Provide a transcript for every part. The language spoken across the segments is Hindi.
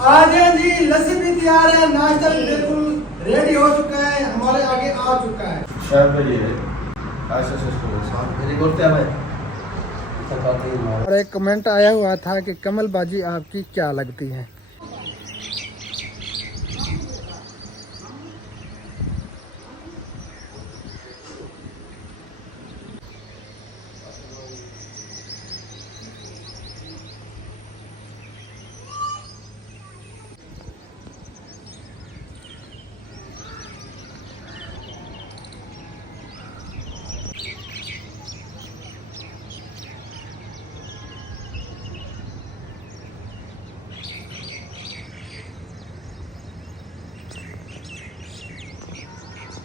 आ जाए जी, लस्सी भी तैयार है, नाश्ता भी बिल्कुल रेडी हो चुका है, हमारे आगे आ चुका है। और एक कमेंट आया हुआ था कि कमल बाजी आपकी क्या लगती है।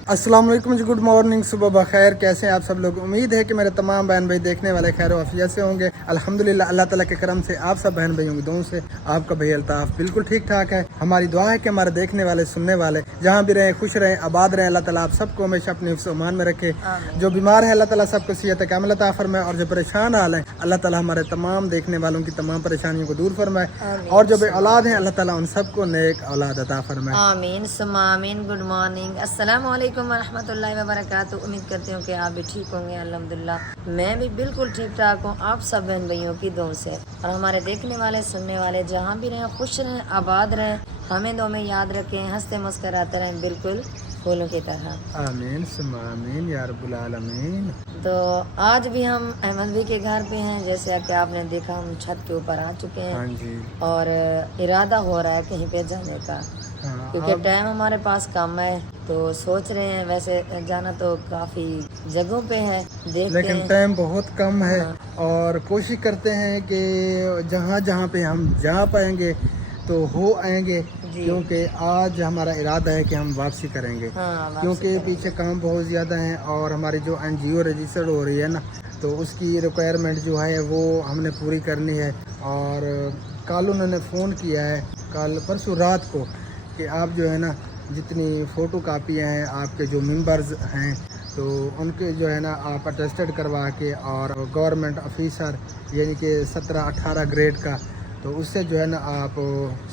अस्सलाम वालेकुम जी, गुड मॉर्निंग, सुबह बखैर। कैसे हैं आप सब लोग? उम्मीद है कि मेरे तमाम बहन भाई देखने वाले खैर वाफियत से होंगे। अल्हम्दुलिल्लाह, अल्लाह ताला के करम से आप सब बहन भाइयों की दुआओं से आपका भाई अल्ताफ बिल्कुल ठीक ठाक है। हमारी दुआ है कि हमारे देखने वाले सुनने वाले जहाँ भी रहें खुश रहें, आबाद रहें। अल्लाह ताला आप सबको हमेशा अपने हिफ्ज़ ईमान में रखे। जो बीमार है अल्लाह ताला सबको सेहत कामिल अता फरमाए, और जो परेशान हाल है अल्लाह ताला हमारे तमाम देखने वालों की तमाम परेशानियों को दूर फरमाए, और जो बे औलाद हैं अल्लाह ताला उन सबको नेक औलाद अता फरमाए। आमीन सुम्मा आमीन। गुड मॉर्निंग, अस्सलाम वालेकुम वरहमतुल्लाहि वबरकातुहू। उम्मीद करती हूँ कि आप भी ठीक होंगे। अल्हम्दुलिल्लाह मैं भी बिल्कुल ठीक ठाक हूँ, आप सब बहन भाइयों की दुआ से। और हमारे देखने वाले सुनने वाले जहाँ भी रहें खुश रहें, आबाद रहें, हमें दो में याद रखें, हंसते मुस्कराते रहें, बिल्कुल फूलों की तरह। आमीन सुम्मा आमीन या रब्बुल आलमीन। तो आज भी हम अहमद भाई के घर पे हैं। जैसे कि आपने देखा हम छत के ऊपर आ चुके हैं। हाँ जी। और इरादा हो रहा है कहीं पे जाने का, हाँ, क्योंकि टाइम हमारे पास कम है। तो सोच रहे हैं, वैसे जाना तो काफ़ी जगहों पे है, देखते लेकिन हैं। टाइम बहुत कम है। हाँ। और कोशिश करते हैं कि जहाँ जहाँ पे हम जा पाएंगे तो हो आएंगे, जी। क्योंकि आज हमारा इरादा है कि हम वापसी करेंगे। हाँ, वापसी क्योंकि करेंगे। पीछे काम बहुत ज़्यादा है, और हमारी जो NGO रजिस्टर्ड हो रही है ना, तो उसकी रिक्वायरमेंट जो है वो हमने पूरी करनी है। और कल उन्होंने फ़ोन किया है, कल परसों रात को, कि आप जो है ना जितनी फ़ोटो कापियाँ हैं आपके जो मेंबर्स हैं तो उनके जो है ना आप अटेस्टेड करवा के, और गवर्नमेंट ऑफिसर यानी कि 17-18 ग्रेड का, तो उससे जो है ना आप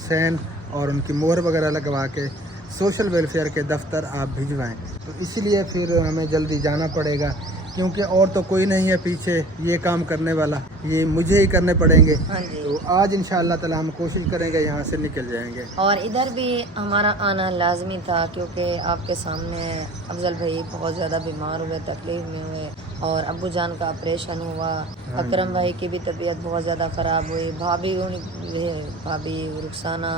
सैन और उनकी मोहर वगैरह लगवा के सोशल वेलफेयर के दफ्तर आप भिजवाएं। तो इसलिए फिर हमें जल्दी जाना पड़ेगा, क्योंकि और तो कोई नहीं है पीछे ये काम करने वाला, ये मुझे ही करने पड़ेंगे। हाँ जी। तो आज इंशाअल्लाह ताला हम कोशिश करेंगे यहाँ से निकल जाएंगे। और इधर भी हमारा आना लाजमी था, क्योंकि आपके सामने अफजल भाई बहुत ज़्यादा बीमार हुए, तकलीफ में हुए, और अब्बू जान का ऑपरेशन हुआ। अकरम भाई की भी तबीयत बहुत ज़्यादा ख़राब हुई। भाभी रुखसाना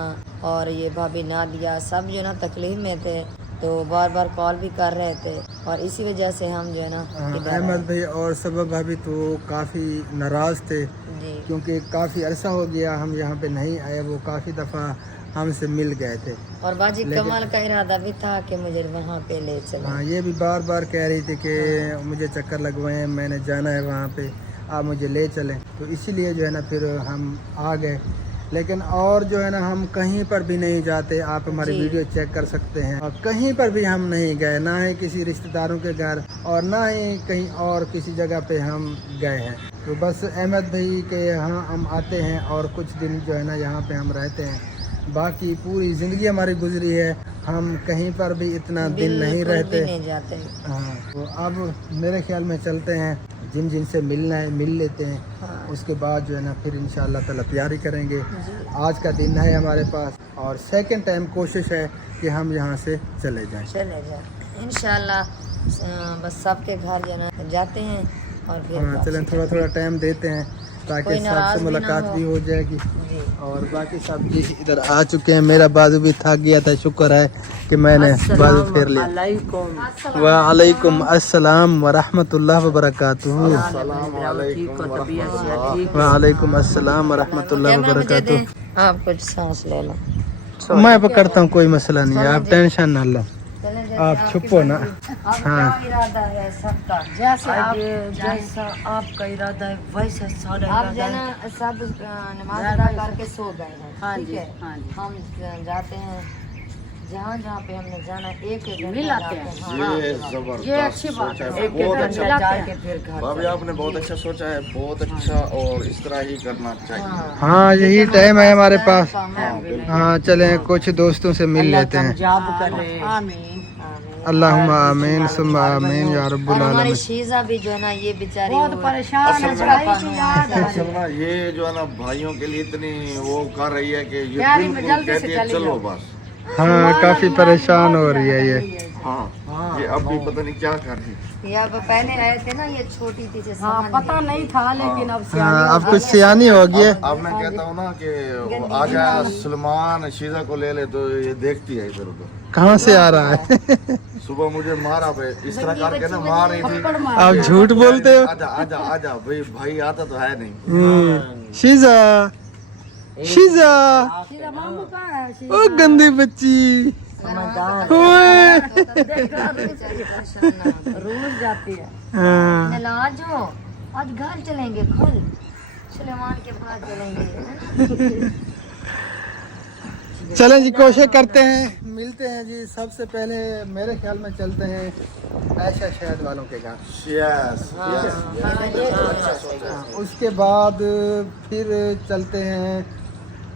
और ये भाभी नादिया सब जो है ना तकलीफ में थे, तो बार बार कॉल भी कर रहे थे, और इसी वजह से हम जो है ना इधर आए। अहमद भाई और सबब भाभी तो काफ़ी नाराज़ थे, जी। क्योंकि काफ़ी अरसा हो गया हम यहाँ पे नहीं आए। वो काफ़ी दफ़ा हमसे मिल गए थे। और बाजी कमाल का इरादा भी था कि मुझे वहाँ पे ले चलो। हाँ, ये भी बार बार कह रही थी कि मुझे चक्कर लगवाएं, मैंने जाना है वहाँ पे, आप मुझे ले चलें। तो इसीलिए जो है ना फिर हम आ गए। लेकिन और जो है ना हम कहीं पर भी नहीं जाते, आप हमारी जी। वीडियो चेक कर सकते हैं। और कहीं पर भी हम नहीं गए, ना ही किसी रिश्तेदारों के घर और ना ही कहीं और किसी जगह पे हम गए हैं। तो बस अहमद भाई के यहाँ हम आते हैं और कुछ दिन जो है ना यहाँ पे हम रहते हैं। बाकी पूरी ज़िंदगी हमारी गुजरी है, हम कहीं पर भी इतना दिन नहीं बिल्कुल रहते। भी नहीं जाते। हाँ, तो अब मेरे ख्याल में चलते हैं, जिन जिन से मिलना है मिल लेते हैं। हाँ। उसके बाद जो है ना फिर इंशाअल्लाह ताला तैयारी करेंगे। जी। आज का दिन है हमारे पास, और सेकंड टाइम कोशिश है कि हम यहाँ से चले जाएं। चले जाए इंशाल्लाह। बस सबके घर जो है ना जाते हैं, और फिर हाँ, वापसी चलें थोड़ा थोड़ा टाइम देते हैं ताकि कोई नाराज सबसे भी ना मुलाकात हो। भी हो जाएगी। जी। और बाकी सब जी इधर आ चुके हैं। मेरा बाजू भी थक गया था, शुक्र है कि मैंने बाजू फेर लिया। वालेकुम अस्सलाम व रहमतुल्लाह व बरकातुहू। वालेकुम अस्सलाम व रहमतुल्लाह व बरकातुहू। आप कुछ सांस ले लो। मैं पकड़ता हूँ, कोई मसला नहीं है, आप टेंशन ना लो, चले जाए, आप आपकी छुपो ना। मर्जी। अब हाँ। क्या इरादा है सबका? जैसा आपका इरादा है वैसा सारा आप जाना। सब नमाज अदा करके सो गए हैं। ठीक है, हम जाते हैं जहाँ जहाँ पे हमने जाना एक एक मिलाते हैं। ये जबरदस्त ये अच्छी बात सोचा है। है, बहुत अच्छा। मिलाते हैं। भाभी आपने बहुत अच्छा सोचा है, बहुत अच्छा, और इस तरह ही करना चाहिए। हाँ यही टाइम है हमारे पास। हाँ बिल्कुल। हाँ चलें कुछ दोस्तों से मिल लेते हैं। जाब करे। अल्लाहुम्मा आमीन सुम्मा आमीन या और रब्बुल हमारी आलमीन। शीजा भी जो है ना ये बेचारी बहुत वो- परेशान है असल भाई की याद आ असल रही है। ना ये जो है ना भाइयों के लिए इतनी वो कर रही है कि ये तैयारी में बिल्कुल जल्दी से कहती है चली चलो जाओ। बस। हाँ काफी परेशान हो रही है ये। हाँ ये अब भी पता नहीं क्या कर रही है। ये अब पहले आए थे ना ये छोटी थी जैसे हाँ पता नहीं था लेकिन अब हाँ अब कुछ सियानी हो गई है। अब मैं कहता हूँ ना कि वो आ जाए सलमान शीजा को ले ले, तो ये देखती है इधर उधर। कहाँ से आ रहा है? सुबह मुझे मारा भाई, इस तरह करके ना मार रही थी। आप झूठ बोलते हो। आजा आजा आजा भाई, भाई आता तो है नहीं। शीजा शीजा शीजा मामू कहाँ है? शीजा ओ गंदी बच्ची ओए। रोज जाती है। हाँ, आज हो आज घर चलेंगे कल सुलेमान के पास चलेंगे। चलें जी कोशिश करते हैं मिलते हैं जी। सबसे पहले मेरे ख्याल में चलते हैं ऐशा शहद वालों के घर। Yes yes. उसके बाद फिर चलते हैं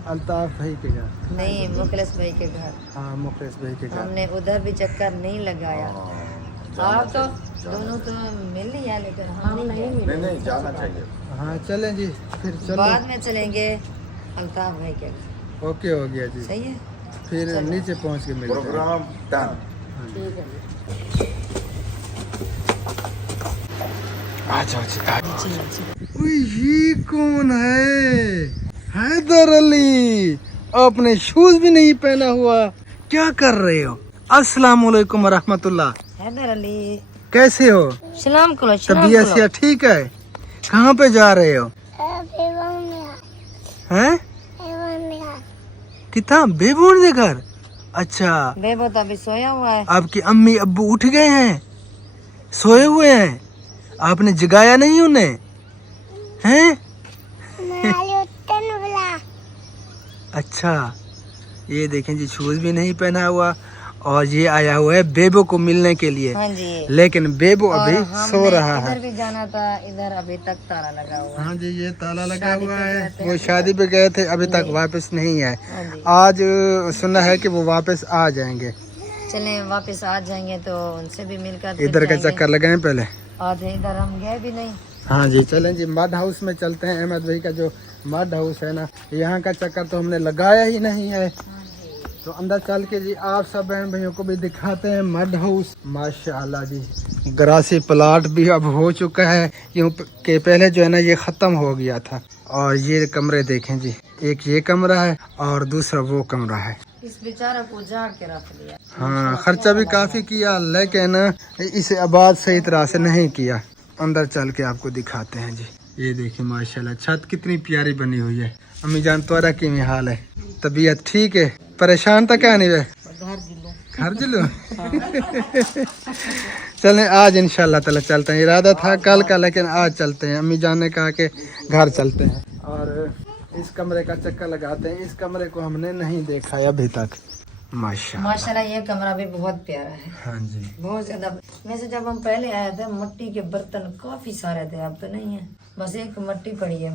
अल्ताफ भाई के घर। नहीं मुखलिस भाई के घर हाँ मुखलिस भाई के घर। हमने उधर भी चक्कर नहीं लगाया। आप तो दोनों तो मिल ही है लेकिन हम नहीं गए। नहीं नहीं जाना चाहिए। हाँ चलें जी फिर चलो। बाद में चलेंगे अल्ताफ भाई के घर। ओके हो गया जी। सही है। फिर नीचे पहुंच के मिलते हैं। Programme done. आ जाओ जी आ जाओ। ओए, ये कौन है? हैदर अली। आपने शूज भी नहीं पहना हुआ, क्या कर रहे हो? अस्सलाम वालेकुम रहमतुल्लाह। हैदर अली कैसे हो? सलाम करो सलाम तबीयत करो। से ठीक है? कहाँ पे जा रहे हो? हैं? कितना बेबून दे घर? अच्छा बेबो तो अभी सोया हुआ है। आपकी अम्मी अब्बू उठ गए हैं, सोए हुए हैं, आपने जगाया नहीं उन्हें? हैं? अच्छा ये देखें जी शूज भी नहीं पहना हुआ और ये आया हुआ है बेबो को मिलने के लिए। हाँ जी। लेकिन बेबो और अभी हमने सो रहा है। इधर भी जाना था, इधर अभी तक ताला लगा हुआ है। हाँ जी ये ताला लगा शादी हुआ पे है। गए थे वो ना। शादी पे गए थे, अभी तक वापस नहीं आए। हाँ जी। आज सुना है कि वो वापस आ जाएंगे। चले वापस आ जाएंगे तो उनसे भी मिलकर फिर इधर का जाएंगे। चक्कर लगाए पहले। आधे इधर हम गए भी नहीं। हाँ जी चलें जी मड हाउस में चलते हैं। अहमद भाई का जो मड हाउस है ना, यहाँ का चक्कर तो हमने लगाया ही नहीं है। तो अंदर चल के जी आप सब बहन भाइयों को भी दिखाते हैं मड हाउस। माशाल्लाह जी ग्रासी प्लाट भी अब हो चुका है, क्योंकि पहले जो है ना ये ख़त्म हो गया था। और ये कमरे देखें जी, एक ये कमरा है और दूसरा वो कमरा है। इस बेचारा को उजाड़ के रख दिया। हाँ खर्चा भी काफ़ी किया लेकिन इसे आबाद सही तरह से नहीं किया। अंदर चल के आपको दिखाते हैं जी। ये देखिए माशाल्लाह छत कितनी प्यारी बनी हुई है। अम्मी जान तुम्हारा क्या हाल है? तबीयत ठीक है? परेशान था क्या नहीं वे? घर जिलो चलें आज इंशाल्लाह ताला चलते हैं। इरादा था कल का लेकिन आज चलते हैं। अम्मी जान ने कहा कि घर चलते हैं और इस कमरे का चक्कर लगाते हैं। इस कमरे को हमने नहीं देखा है अभी तक। माशाल्लाह ये कमरा भी बहुत प्यारा है। हाँ जी बहुत ज्यादा। वैसे जब हम पहले आए थे मिट्टी के बर्तन काफी सारे थे, अब तो नहीं है, बस एक मिट्टी पड़ी है।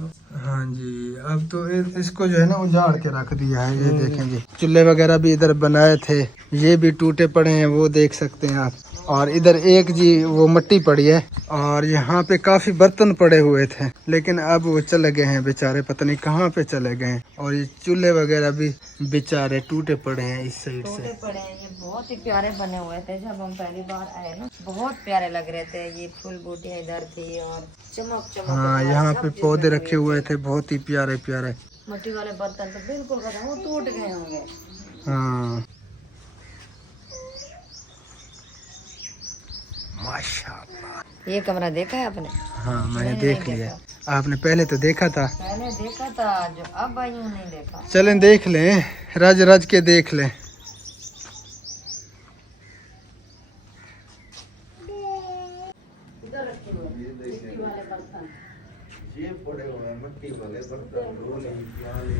हाँ जी अब तो इसको जो है ना उजाड़ के रख दिया है। ये देखें जी चूल्हे वगैरह भी इधर बनाए थे, ये भी टूटे पड़े हैं, वो देख सकते हैं आप। और इधर एक जी वो मिट्टी पड़ी है और यहाँ पे काफी बर्तन पड़े हुए थे लेकिन अब वो चले गए हैं बेचारे, पता नहीं कहाँ पे चले गए हैं। और ये चूल्हे वगैरह भी बेचारे टूटे पड़े हैं इस साइड से। टूटे पड़े हैं। ये बहुत ही प्यारे बने हुए थे जब हम पहली बार आए ना, बहुत प्यारे लग रहे थे। ये फूल बूटियाँ इधर थी और चमक चमक। हाँ यहाँ पे पौधे रखे हुए थे बहुत ही प्यारे प्यारे। मिट्टी वाले बर्तन तो बिल्कुल खत्म, वो टूट गए होंगे। हाँ माशाल्लाह। ये कमरा देखा है आपने? हाँ मैंने नहीं, देख नहीं लिया। आपने पहले तो देखा था? पहले देखा था, जो अब आई हूँ नहीं देखा। चलें देख लें, रज रज के देख लें। ये पड़े हुए हैं मिट्टी वाले बर्तन, ढोली, प्याले।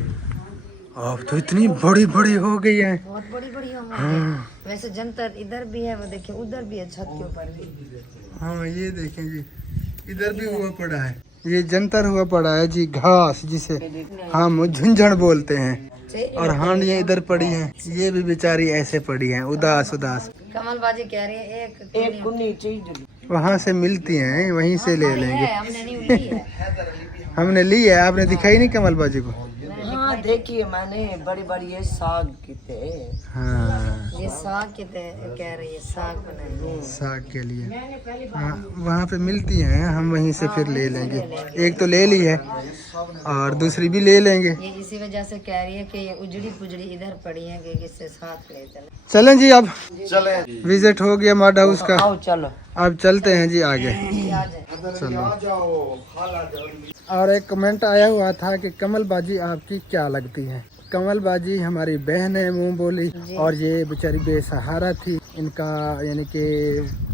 अब तो इतनी बड़ी बड़ी हो गई है। बहुत बड़ी बड़ी हो गई। वैसे जंतर इधर भी है, वो देखिए उधर भी है, छत के ऊपर भी। हाँ ये देखें जी, इधर भी हुआ पड़ा है, ये जंतर हुआ पड़ा है जी, घास जिसे हम झुंझुन बोलते हैं। और हांडियाँ इधर पड़ी हैं, ये भी बेचारी ऐसे पड़ी हैं, उदास उदास। कमल बाजी कह रही है एक कुन्नी चाहिए, वहाँ से मिलती हैं, वहीं से ले लेंगे। हमने नहीं ली है। हमने ली है, आपने दिखाई नहीं कमल बाजी को? हाँ देखिए मैंने बड़ी बड़ी ये साग की थे। हाँ ये साग के कह रही है, साग बनाएंगे साग के लिए। हाँ वहाँ पे मिलती हैं, हम वहीं से फिर ले लेंगे। एक तो ले ली है और दूसरी भी ले लेंगे। ये इसी वजह से कह रही है कि ये उजड़ी पुजड़ी इधर पड़ी है कि इससे साथ ले चले। चलें जी, अब चले विजिट हो गया माड हाउस का, आओ चलो अब चलते हैं जी आगे। आ जाए। चलो। और एक कमेंट आया हुआ था कि कमल बाजी आपकी क्या लगती है? कमल बाजी हमारी बहन है, मुंह बोली, और ये बेचारी बेसहारा थी, इनका यानी कि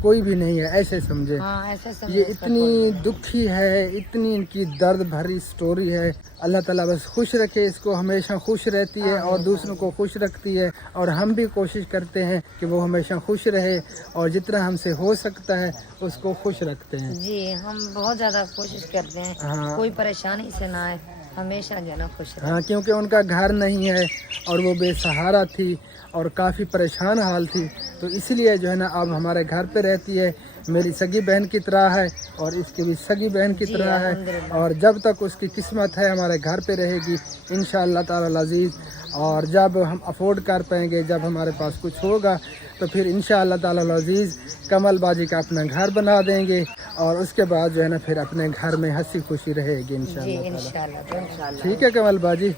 कोई भी नहीं है ऐसे समझे। हाँ, ऐसे समझे ये इसका इतनी दुखी है, इतनी इनकी दर्द भरी स्टोरी है। अल्लाह ताला बस खुश रखे इसको, हमेशा खुश रहती है और दूसरों को खुश रखती है। और हम भी कोशिश करते हैं कि वो हमेशा खुश रहे और जितना हमसे हो सकता है उसको खुश रखते हैं। जी, हम बहुत ज़्यादा कोशिश करते हैं हाँ। कोई परेशानी से ना आए, हमेशा जो है ना खुश रहे। हाँ, क्योंकि उनका घर नहीं है और वो बेसहारा थी और काफ़ी परेशान हाल थी, तो इसलिए जो है ना अब हमारे घर पे रहती है। मेरी सगी बहन की तरह है और इसकी भी सगी बहन की तरह है, और जब तक उसकी किस्मत है हमारे घर पे रहेगी इंशाअल्लाह ताला अज़ीज़। और जब हम अफोर्ड कर पाएंगे, जब हमारे पास कुछ होगा, तो फिर इंशाअल्लाह ताला अज़ीज़ कमल बाजी का अपना घर बना देंगे और उसके बाद जो है ना फिर अपने घर में हंसी खुशी रहेगी इंशाअल्लाह ताला। इंशाल्लाह ठीक है कमल बाजी,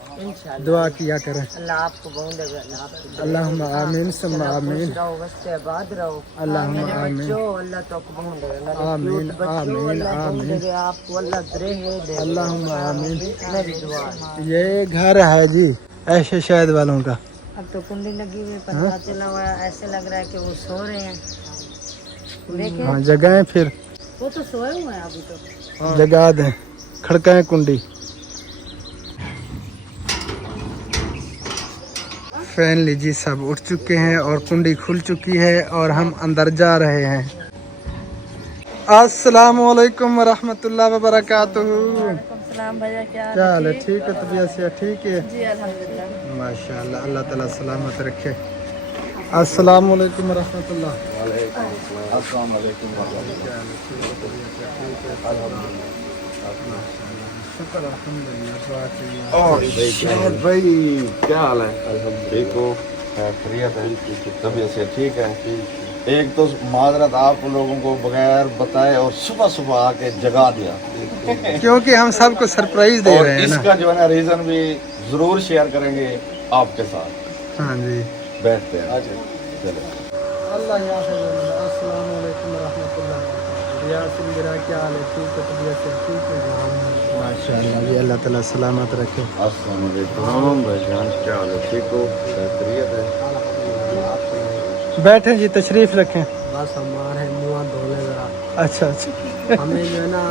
दुआ किया करें। अल्लाह आपको बहुत अल्लाह आपको अल्लाहुम्मा आमीन सुम्मा आमीन। रहो, बच्चे आबाद रहो। अल्लाहुम्मा आमीन जो अल्लाह तो आपको बहुत आमीन आमीन आमीन आपको अल्लाह दे अल्लाहुम्मा आमीन। मेरी दुआ है। ये घर है जी ऐसे शायद वालों का। अब तो कुंडी लगी हुई, पता चला हुआ है, ऐसे लग रहा है कि वो सो रहे हैं। देखें, हाँ जगह फिर वो तो सोए हुए हैं अभी तो। जगा दें, खड़काएं कुंडी। फैन लीजिए, सब उठ चुके हैं और कुंडी खुल चुकी है और हम अंदर जा रहे हैं। अस्सलामु अलैकुम वरहमतुल्लाह वबरकातुहू। सलाम भैया, क्या क्या हाल है? ठीक है, तबीयत से ठीक है? जी अल्हम्दुलिल्लाह। माशाल्लाह, अल्लाह ताला सलामत रखे। अस्सलामु अलैकुम वरहमतुल्लाह। अस्सलाम वालेकुम। शुक्र अल्हम्दुलिल्लाह। और भाई क्या हाल है? ठीक हो? खैरियत है? तबीयत से ठीक है? एक तो माजरत आप लोगों को बगैर बताए और सुबह सुबह आके जगा दिया, क्योंकि हम सबको सरप्राइज दे और रहे हैं ना। इसका जो है ना रीजन भी जरूर शेयर करेंगे आपके साथ। हाँ जी, बैठते हैं। चलो। अल्लाह याफिज़। अस्सलाम वालेकुम रहमतुल्लाह। यासिन गिरा, क्या हाल है? ठीक है, तबीयत से ठीक है? माशाअल्लाह जी, अल्लाह ताला सलामत रखे। अस्सलाम वालेकुम भाईजान, क्या हाल है? ठीक हो? खैरियत है? बैठे जी, तशरीफ रखें। बस हमारे मुँह धोने जरा। अच्छा अच्छा। हमें जो है ना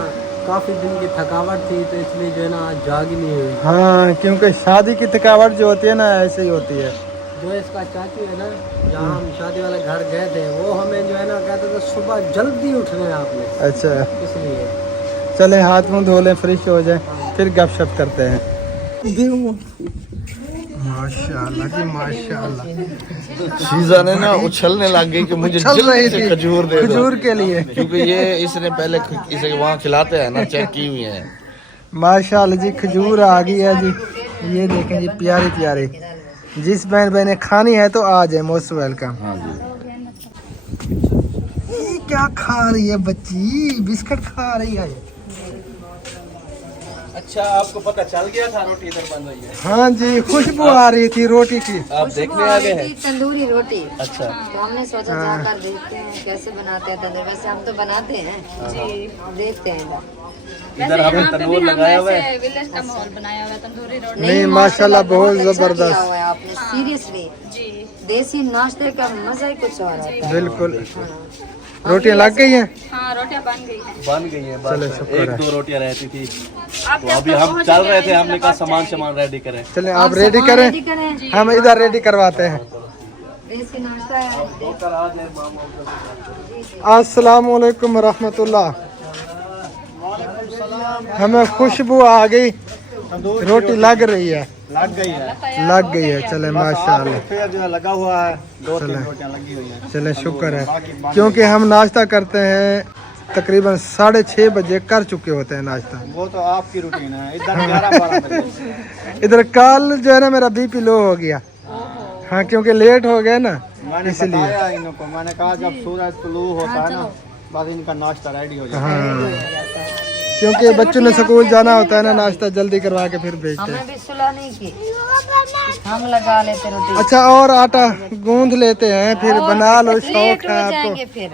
काफ़ी दिन की थकावट थी, तो इसलिए जो है ना आज जाग ही नहीं हुई। हाँ, क्योंकि शादी की थकावट जो होती है ना ऐसे ही होती है। जो इसका चाचू है ना, जहाँ हम शादी वाले घर गए थे, वो हमें जो है ना कहते थे सुबह जल्दी उठना है आपने, अच्छा, इसलिए। चले हाथ मुंह धो लें, फ्रेश हो जाए, फिर गपशप करते हैं। माशाअल्लाह जी माशाअल्लाह। शीजा ने ना उछलने लग गई कि मुझे चल रही जल्दी थी से खजूर दे दो, खजूर के लिए, क्योंकि ये इसने पहले इसे वहाँ खिलाते हैं ना, चेक की हुई है। माशाअल्लाह जी, खजूर आ गई है जी। ये देखें जी, प्यारी प्यारी। जिस बहन बहने खानी है तो आ जाए, मोस्ट वेलकम। हाँ जी। ये क्या खा रही है बच्ची? बिस्किट खा रही है। अच्छा, आपको पता चल गया था रोटी इधर बन रही है? हाँ जी, खुशबू आ रही थी रोटी की। आप देखने आ गए हैं? तंदूरी रोटी। अच्छा। तो हमने सोचा जाकर देखते हैं कैसे बनाते हैं तंदूरी। वैसे हम तो बनाते हैं जी, देखते हैं इधर। इधर हमने तंदूर लगाया हुआ है। विलेज का माहौल बनाया हुआ है, तंदूरी रोटी। नहीं माशाल्लाह बहुत अच्छा किया जबरदस्त। हुआ है आपने, सीरियसली जी देसी नाश्ते का मजा ही कुछ और आता है। बिल्कुल। रोटियां लग गई हैं? हाँ, रोटियां बन गई हैं। बन गई है चलो, बस, शुक्र एक है। दो रोटियां रहती थी आप तो अभी हम चल रहे थे, हमने कहा सामान रेडी करें। चलें आप रेडी करें, रेडी करें, हम इधर रेडी करवाते हैं। देसी नाश्ता है। अस्सलाम वालेकुम रहमतुल्लाह। हमें खुशबू आ गई, रोटी लग रही है, लग गई है, लग गई है। चले माशाल्लाह, फिर जो है लगा हुआ है, 2-3 चले। रोटियां लगी हुई हैं। चले शुक्र है, क्योंकि हम नाश्ता करते हैं तकरीबन 6:30 बजे कर चुके होते हैं नाश्ता। वो तो आपकी रूटीन है, इधर 11-12 बजे। इधर कल जो है ना मेरा बीपी लो हो गया, हाँ क्योंकि लेट हो गए ना मैंने इसलिए। बताया इनको, मैंने कहा जब सूरज तुलू होता है ना, बस इनका नाश्ता रेडी हो जाता है। हाँ क्योंकि बच्चों ने स्कूल जाना होता है ना, नाश्ता जल्दी करवा के फिर भेजते हैं। हमें भी सुलह नहीं की, हम लगा लेते रोटी। अच्छा और आटा गूंद लेते हैं, फिर बना लो, लेट शौक हो है आपको जाएंगे फिर,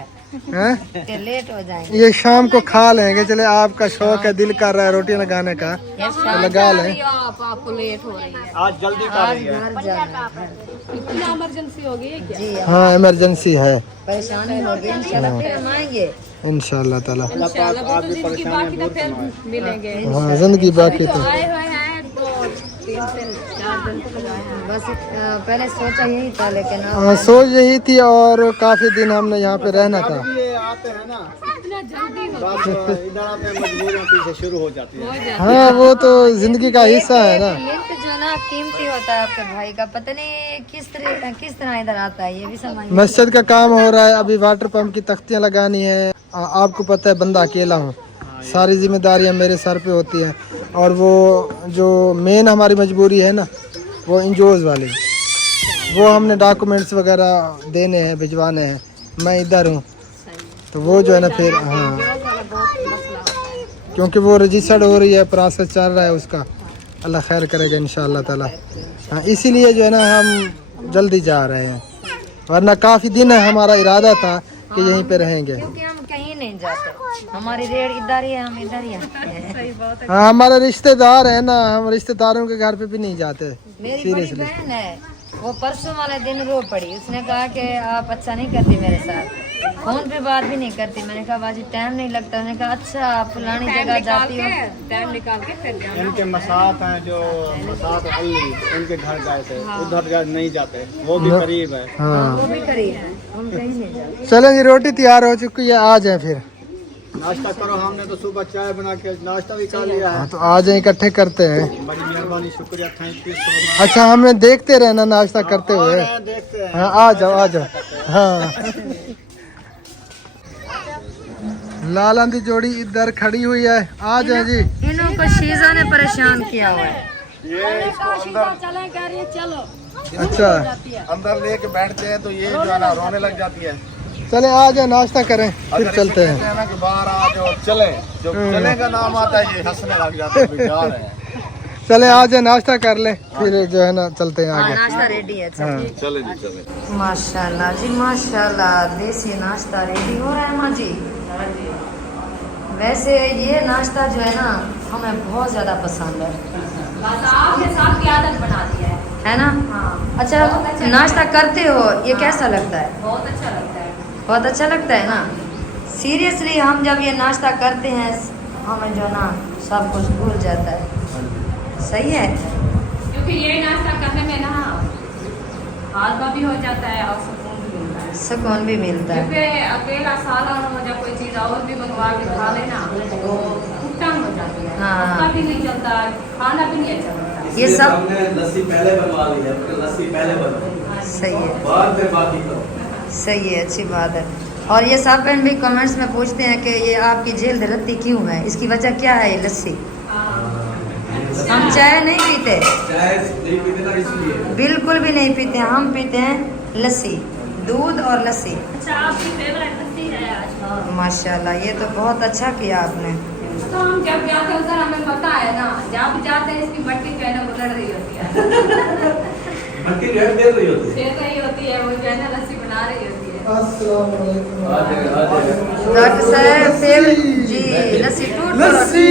हैं? लेट हो जाएंगे। ये शाम को खा लेंगे। चले आपका शौक है, दिल कर रहा है रोटी लगाने का, तो लगा लें। आपको लेट हो रही है, आज जल्दी कर रही है। घर जाना है। इतना इमरजेंसी हो गई है क्या? जी हाँ इमरजेंसी है, परेशानी हो गई, इंशाल्लाह फिर हम आएंगे। इंशाल्लाह ताला। इंशाल्लाह वो तो जिंदगी बाकी तो फिर मिलेंगे। हाँ जिंदगी बाकी तो। आए हुए हैं तो 3-4 दिन तक आए हैं। बस पहले सोचा यही था, लेकिन अब हाँ, सोच यही थी और काफी दिन हमने यहाँ पे रहना था। ये आते हैं ना, इतना जल्दी हो बस इधर आते हैं, मजबूरियाँ पीछे शुरू हो जाती है। हाँ वो तो जिंदगी का हिस्सा है ना। लिंक जो ना कीमती होता है आपके भाई का, पता नहीं किस तरह इधर आता है, ये भी समझ नहीं। मस्जिद का काम हो रहा है, अभी वाटर पंप की तख्तियाँ लगानी है। आपको पता है बंदा अकेला हूँ, सारी जिम्मेदारियाँ मेरे सर पे होती हैं। और वो जो मेन हमारी मजबूरी है ना, वो इंजोज वाली, वो हमने डॉक्यूमेंट्स वगैरह देने हैं, भिजवाने हैं। मैं इधर हूँ तो वो जो है ना फिर हाँ, क्योंकि वो रजिस्टर्ड हो रही है, प्रोसेस चल रहा है उसका, अल्लाह खैर करेगा इंशाअल्लाह ताला। हाँ इसीलिए जो है ना हम जल्दी जा रहे हैं, वरना काफ़ी दिन है हमारा इरादा था कि यहीं पे रहेंगे। क्योंकि हम कहीं नहीं जाते, हमारी रेड इधर ही है, हम इधर ही हैं। हाँ हमारे रिश्तेदार है ना, हम रिश्तेदारों के घर पे भी नहीं जाते मेरी बड़ी बहन है, वो परसों वाले दिन रो पड़ी, उसने कहा कि आप अच्छा नहीं करती मेरे साथ, फोन पे बात भी नहीं करती। मैंने कहा बाजी टाइम नहीं लगता। मैंने कहा अच्छा आप फलानी जगह जाती हो, टाइम निकाल के फिर जाना। इनके मसात हैं, जो मसात अली, इनके घर गए थे, उधर नहीं जाते, वो भी करीब है। हाँ वो भी करीब है, हम कहीं नहीं जाते। चलें जी, रोटी तैयार हो चुकी है, आ जाएं फिर। नाश्ता करो, हमने तो सुबह चाय बना के नाश्ता भी कर लिया है। हाँ तो आ जाएं, इकट्ठे करते हैं। बड़ी मेहरबानी, शुक्रिया, थैंक यू सो मच। अच्छा हमें देखते रहना नाश्ता करते हुए। देखते हैं। हाँ आ जाओ आ जाओ। हाँ लाला दी जोड़ी इधर खड़ी हुई है, आ जाए जी। इन्हों को शीजा ने परेशान किया हुआ है। चले कह रही है चलो, अच्छा अंदर लेके बैठते हैं तो ये जो है ना रोने लग जाती है। चले आ जाए, नाश्ता करें फिर चलते हैं। कहते हैं ना कि बाहर आ जाओ, चले, जो चले का नाम आता है ये हंसने लग जाते हैं, जा रहे हैं। चले आ जाए, नाश्ता कर ले, फिर जो है ना चलते हैं आगे। नाश्ता रेडी है। हाँ चले जी चले। माशाल्लाह जी माशाल्लाह, देसी नाश्ता रेडी हो रहा है माँ जी। वैसे ये नाश्ता जो है ना हमें बहुत ज़्यादा पसंद है, बस आपने साथ की आदत बना दी है ना? हाँ, अच्छा नाश्ता करते हो, ये कैसा लगता है? बहुत अच्छा लगता है। बहुत अच्छा लगता है ना। सीरियसली हम जब ये नाश्ता करते हैं हमें जो ना सब कुछ भूल जाता है। सही है, क्योंकि ये नाश्ता करने में ना हल्का भी हो जाता है और सुकून भी मिलता है। सुकून भी मिलता है। क्योंकि अकेला सालन हो या कोई चीज़ और भी मंगवा के खा लेना तो उठन हो जाती है, हाँ। पता भी नहीं चलता, खाना भी नहीं अच्छा लगता। ये सब हमने लस्सी पहले बनवा ली है, लस्सी पहले बनवाई, सही है, बाद में बाकी करो। सही है, अच्छी बात है। और ये साहब भी कमेंट्स में पूछते हैं कि ये आपकी जेल दरत्ती क्यों है, इसकी वजह क्या है? ये लस्सी, हम चाय नहीं पीते, चाय नहीं पीते ना इसलिए। बिल्कुल भी नहीं पीते, हम पीते हैं लस्सी, दूध और लस्सी। अच्छा आपकी फेवरेट लस्सी है आज? माशाल्लाह, ये तो बहुत अच्छा किया आपने। तो हम जब जाते हैं उधर हमें पता है ना, जब जाते हैं इसकी मट्टी जो है ना उधर रही होती है, मट्टी रेट दे रही होती है। दे रही होती है, वो जो है ना लस्सी बना रही होती है। आ जाएगा, आ जाएगा। डॉक्टर साहब फिर जी लस्सी टूट लस्सी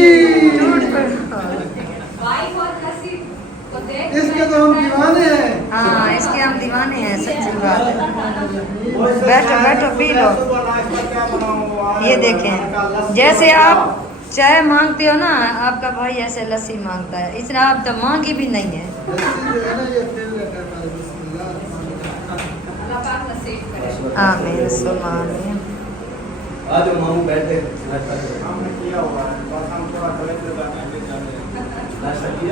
भाई बहुत लस्सी को देख इसके तो हम दीवाने हैं। हाँ इसके हम दीवाने हैं, सच्ची बात है। बैठो बैठो पी लो। ये देखें, जैसे आप चाय मांगते हो ना, आपका भाई ऐसे लस्सी मांगता है। इतना आप तो मांगी भी नहीं है। अल्लाह पाक नसीब करे। आमीन सुम्मा आमीन। आज मामू बैठे नाश्ता किया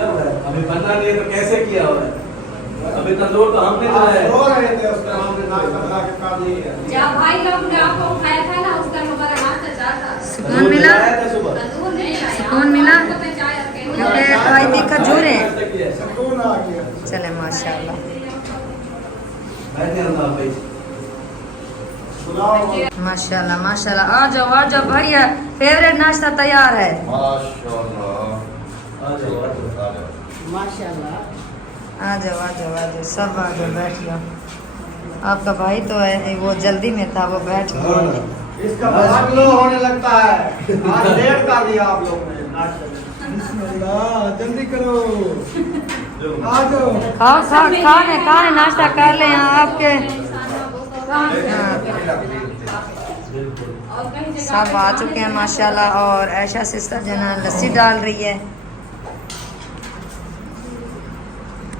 हुआ है। अभी बनना नहीं है तो कैसे किया हुआ है? अभी तंदूर तो हमने चलाया है। जब भाई लोग ने आपको खाया था ना, उसका हमारा नाश्ता चाहता सुकून तंदूर मिला, चलाया था सुबह। तंदूर नहीं आया। सुकून मिला? आपको मैं चाय रख के क्योंकि भाई दी खजूर है। नाश्ता किया है। चले माशाल्लाह बैठे अल्लाह हाफिज। माशाल्लाह माशाल्लाह। आ जाओ भैया, फेवरेट नाश्ता तैयार है। माशाल्लाह। आ जाओ आ जाओ। माशाल्लाह। आ जाओ सब आ जाओ, बैठ जाओ। आपका भाई तो है वो जल्दी में था, वो बैठ गया। इसका बहुत लो होने लगता है। आज लेट कर दिया आप लोग ने नाश्ते में। बिस्मिल्लाह, जल्दी करो, आ जाओ। खाने नाश्ता कर ले यहाँ आपके। हाँ, और कहीं जगह सब आ चुके हैं माशाल्लाह। और ऐशा सिस्टर जो ना लस्सी डाल रही है।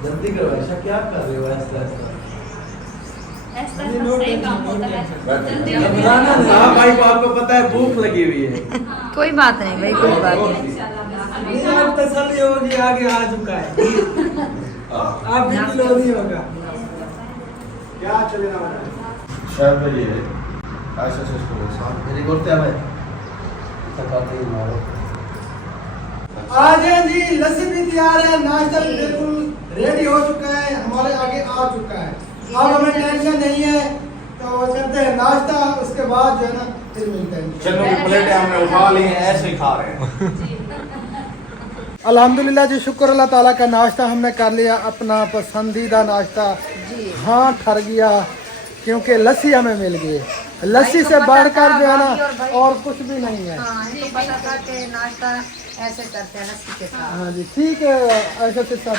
जल्दी करो, ऐसा क्या कर रहे हो? ऐसा ऐसा सही काम होता है। जल्दी हाँ भाई को आपको पता है भूख लगी हुई है। कोई बात नहीं भाई, कोई बात नहीं। अब तसल्ली होगी, आगे आ चुका है। आप भी लोधी होगा। क्या चलेगा? शायद भाई ये ऐसा सिस्टम है साहब। मेरी बोलते हैं भाई थकाते ही मारो। आ जाए जी, लस्सी भी तैयार है, नाश्ता भी बिल्कुल रेडी हो चुका है, हमारे आगे आ चुका है। अब हमें टेंशन नहीं है, तो करते हैं नाश्ता, उसके बाद जो है ना फिर मिलते हैं। चलो प्लेटें हमने उठा ली हैं, ऐसे ही खा रहे हैं। अल्हम्दुलिल्लाह जी, शुक्र अल्लाह ताला का, नाश्ता हमने कर लिया, अपना पसंदीदा नाश्ता। हाँ ठर गया, क्योंकि लस्सी हमें मिल गई। लस्सी से बढ़कर जो है ना और कुछ भी नहीं है। हाँ, इनको पता था कि नाश्ता ऐसे करते हैं लस्सी के साथ। हाँ जी ठीक है, ऐसा से सब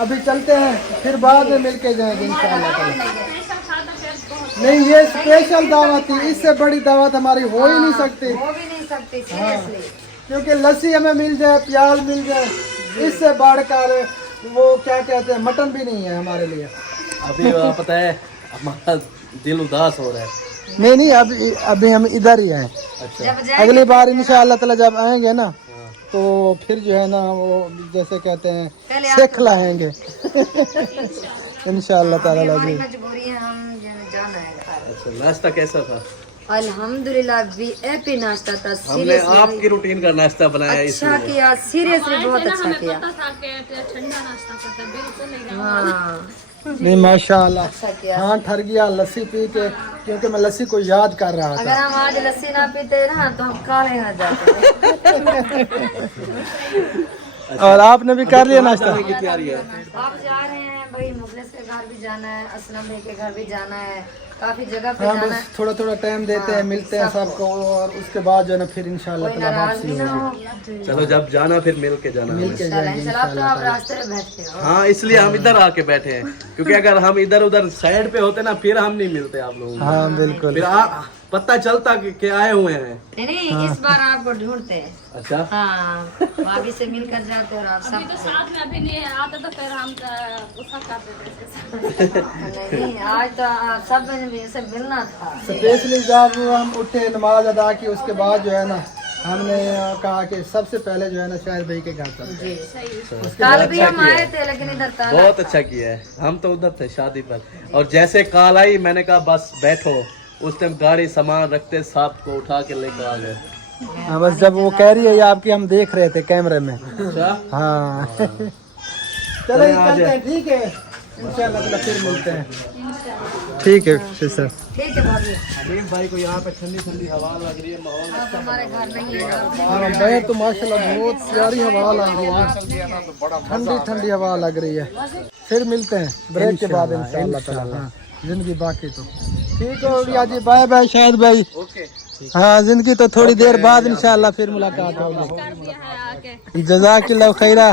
अभी चलते हैं, फिर बाद में मिल के जाएंगे इंशाअल्लाह ताला। नहीं, ये स्पेशल दावत थी, इससे बड़ी दावत हमारी हो ही नहीं सकती। हो भी नहीं सकती सीरियसली। क्योंकि लस्सी हमें मिल जाए, प्याज मिल जाए, इससे बढ़कर वो क्या कहते हैं, मटन भी नहीं है हमारे लिए। अभी पता है हमारा दिल उदास हो रहा है। नहीं, अभी हम इधर ही हैं। जब अगली बार इंशाअल्लाह ताला जब आएंगे ना, तो फिर जो है ना वो जैसे कहते हैं पहले आप सीख लाएंगे इंशाअल्लाह ताला। हमारी मजबूरी है, हम जाना है घर। अच्छा नाश्ता कैसा था? अल्हम्दुलिल्लाह वीआईपी नाश्ता था। हमने सीरियसली आपकी रूटीन का नाश्ता बनाया अच्छा किया, सीरियसली बहुत अच्छा किया। हाँ नहीं माशाअल्लाह, अच्छा किया। हाँ ठर गया लस्सी पी के, क्योंकि मैं लस्सी को याद कर रहा अगर था। हम आज लस्सी ना पीते ना तो हम काले हो जाते। और आपने भी कर लिया नाश्ता? की तैयारी है। आप जा रहे हैं भाई, मुखलिस के घर भी जाना है, असलम भाई के घर भी जाना है, काफी जगह पे हाँ, जाना बस है। थोड़ा थोड़ा टाइम देते हैं, मिलते हैं सबको, और उसके बाद जो है ना फिर इंशाअल्लाह कोई ताला नाराज वापसी भी ना होगी। हो। चलो जब जाना फिर मिल के जाना मिल हमें। के चलें, जाएंगे चलो अब तो आप इंशाअल्लाह। रास्ते में बैठते हो। हाँ इसलिए हम इधर आके बैठे हैं, क्योंकि अगर हम इधर उधर साइड पे होते ना फिर हम नहीं मिलते आप लोगों को। हाँ बिल्कुल। फिर पता चलता कि आए हुए हैं। नहीं, इस बार आपको ढूंढते हैं। अच्छा हाँ, भाभी से मिलकर जाते और आप सब साथ में अभी नहीं आता तो फिर हम गुस्सा करते थे। नहीं, आज तो आप सब से मिलना था। स्पेशली जब हम उठे, नमाज अदा की, उसके बाद जो है ना हमने कहा कि सबसे पहले जो है ना शायद भाई के घर चलते हैं। जी, कल भी हम आए थे लेकिन इधर ताला बहुत अच्छा किया है। हम तो उधर थे शादी पर, और जैसे कॉल आई मैंने कहा बस बैठो, उस टाइम गाड़ी सामान रखते साथ को उठा के लेकर आ गए। हाँ, बस जब वो कह रही है ये आपकी, हम देख रहे थे कैमरे में। अच्छा हाँ चलो चलते हैं, ठीक है इंशाअल्लाह ताला फिर मिलते हैं। ठीक है सर। ठीक है भाभी, अलीम भाई को यहाँ पे ठंडी ठंडी हवा लग रही है, माहौल आप हमारे घर नहीं है ना। हाँ बाहर तो माशाल्लाह बहुत प्यारी हवा लग रही है, ठंडी ठंडी हवा लग रही है। फिर मिलते हैं ब्रेक के बाद इंशाअल्लाह ताला। हाँ, जिंदगी बाकी तो ठीक हो गया जी। बाय बाय शाहिद भाई। ओके। हाँ जिंदगी तो थोड़ी देर बाद इंशाल्लाह फिर मुलाकात होगी। जज़ाकिल्लाह खैरा।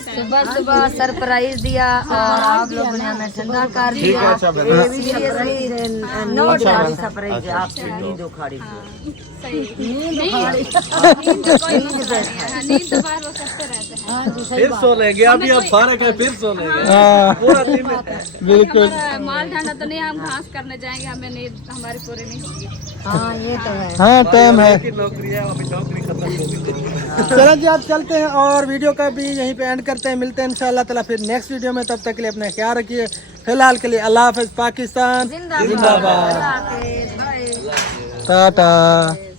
सुबह सुबह सरप्राइज दिया और आप लोगों ने हमें ठंडा कर दिया। नोट वाली सरप्राइज आपसे नींद उखाड़ी फिर सो लेंगे, अभी आप फारग है फिर सो लेंगे। हाँ पूरा दिन बिल्कुल। माल ढांडा तो नहीं, हम घास करने जाएंगे, हमें नींद हमारी पूरी नहीं होगी। हाँ ये तो है। हाँ टाइम है। की नौकरी है, अभी नौकरी खत्म हो गई। चलो जी आप चलते हैं और वीडियो का भी यहीं पे एंड करते हैं। मिलते हैं इंशाल्लाह ताला फिर नेक्स्ट वीडियो में। तब तक के लिए अपना ख्याल रखिए। फिलहाल के लिए अल्लाह हाफ़िज़। पाकिस्तान जिंदाबाद। टाटा।